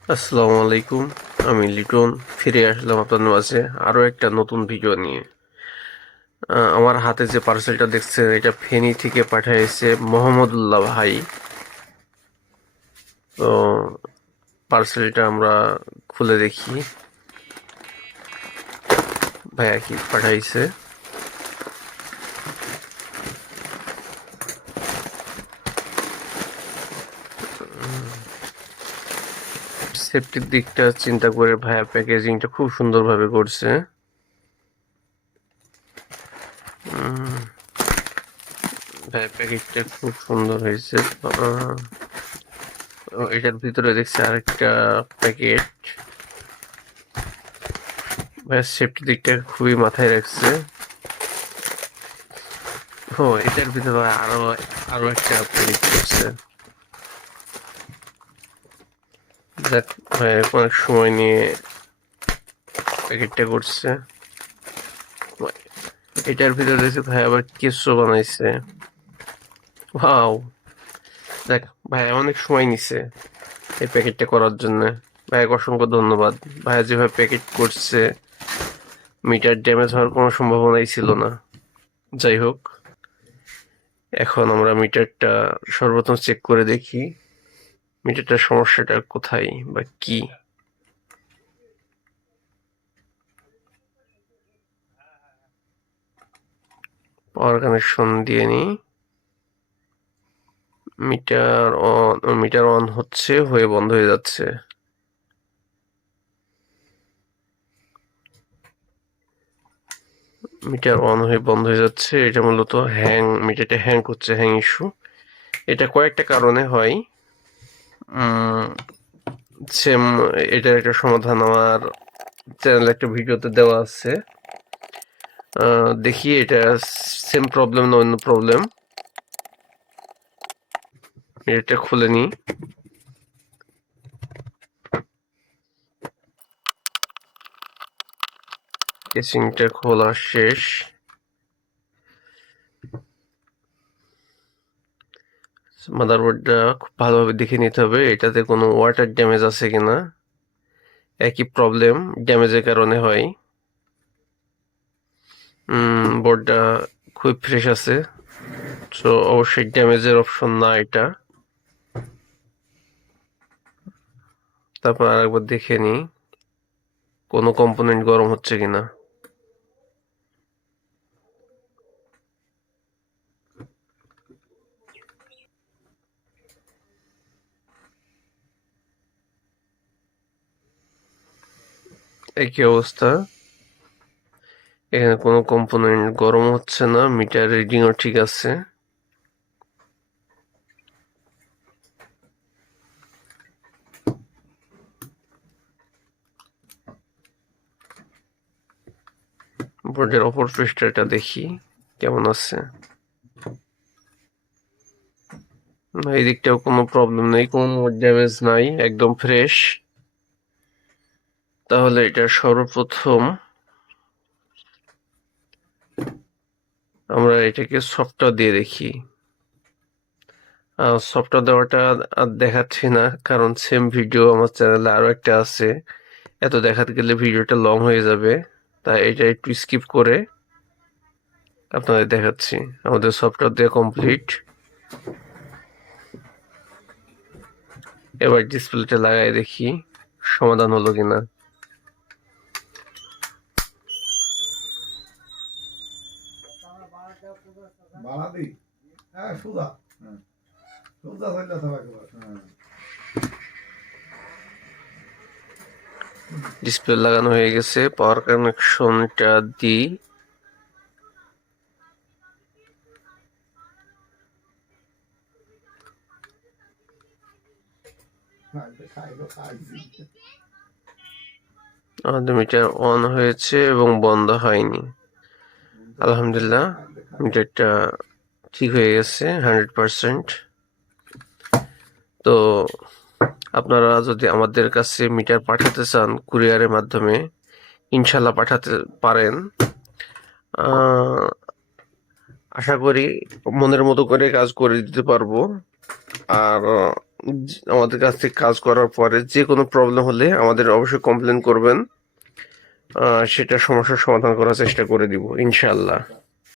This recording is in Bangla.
আসসালামু আলাইকুম, আমি লিটন ফিরে আসলাম আপনাদের মাঝে আরও একটা নতুন ভিডিও নিয়ে। আমার হাতে যে পার্সেলটা দেখছেন এটা ফেনী থেকে পাঠিয়েছে মোহাম্মদুল্লাহ ভাই। তো পার্সেলটা আমরা খুলে দেখি ভাইয়া কি পাঠাইছে। সেফটির দিকটা চিন্তা করে ভাইয়া প্যাকেজিংটা খুব সুন্দরভাবে করছে। ভাইয়া প্যাকেজটা খুব সুন্দর হয়েছে। এটার ভিতরে দেখছি আরেকটা প্যাকেট। ভাইয়া সেফটির দিকটা খুবই মাথায় রাখছে। ও এটার ভিতরে আরো একটা প্যাকেট করছে। যাক ভাই অনেক সময় নিয়ে প্যাকেটটা করছে। এটার ভিতরে দেখছি ভাই আবার কেসও বানাইছে। ওয়াও, দেখ ভাই অনেক সময় নিছে এই প্যাকেটটা করার জন্য। ভাই অসংখ্য ধন্যবাদ। ভাই যেভাবে প্যাকেট করছে মিটার ড্যামেজ হওয়ার কোনো সম্ভাবনাই ছিল না। যাই হোক, এখন আমরা মিটারটা সর্বপ্রথম চেক করে দেখি মিটারটার সমস্যাটা কোথায় বা কি। পাওয়ার কানেকশন দিয়ে নিই। মিটার অন হচ্ছে, হয়ে বন্ধ হয়ে যাচ্ছে। মিটার অন হয়ে বন্ধ হয়ে যাচ্ছে, এটা মূলত মিটারটা হ্যাং করছে, হ্যাং ইস্যু। এটা কয়েকটা কারণে হয়। সেম এটার একটা সমাধান আমার চ্যানেলে একটা ভিডিওতে দেওয়া আছে। দেখি এটা সেম প্রবলেম না অন্য প্রবলেম। এটা খুলে নিই। কেসিংটা খোলা শেষ। মাদারবোর্ডটা খুব ভালোভাবে দেখে নিতে হবে এটাতে কোনো ওয়াটার ড্যামেজ আছে কিনা। একই প্রবলেম ড্যামেজের কারণে হয়। বোর্ডটা খুব ফ্রেশ আছে, সো অবশ্যই ড্যামেজের অপশন না এটা। তারপর আরেকবার দেখে নিই কোনো কম্পোনেন্ট গরম হচ্ছে কিনা। একই অবস্থা, এখানে কোনো কম্পোনেন্ট গরম হচ্ছে না, মিটার রিডিংও ঠিক আছে। বোর্ডের অপর পৃষ্ঠাটা দেখি কেমন আছে। এই দিকটাও কোনো প্রবলেম নেই, কোনো ড্যামেজ নাই, একদম ফ্রেশ। তাহলে এটা সর্বপ্রথম আমরা এটাকে সফটওয়্যার দিয়ে দেখি। সফটওয়্যার দেওয়াটা আর দেখাচ্ছি না, কারণ সেম ভিডিও আমার চ্যানেলে আরো একটা আছে। এত দেখাতে গেলে ভিডিওটা লং হয়ে যাবে, তাই এটা একটু স্কিপ করে আপনাদের দেখাচ্ছি। আমাদের সফটওয়্যার দিয়ে কমপ্লিট। এবার ডিসপ্লেটা লাগাই দেখি সমাধান হলো কিনা। ডিসপ্লে লাগানো হয়ে গেছে, পাওয়ার কানেকশনটা দিই। আমাদের মিটার অন হয়েছে এবং বন্ধ হয়নি। আলহামদুলিল্লাহ, মিটারটা ঠিক হয়ে গেছে 100%। তো আপনারা যদি আমাদের কাছে মিটার পাঠাতে চান কুরিয়ারের মাধ্যমে, ইনশাল্লাহ পাঠাতে পারেন। আশা করি মনের মতো করে কাজ করে দিতে পারবো। আর আমাদের কাছ থেকে কাজ করার পরে যে কোনো প্রবলেম হলে আমাদের অবশ্যই কমপ্লেন করবেন, সেটা সমস্যার সমাধান করার চেষ্টা করে দিব ইনশাআল্লাহ।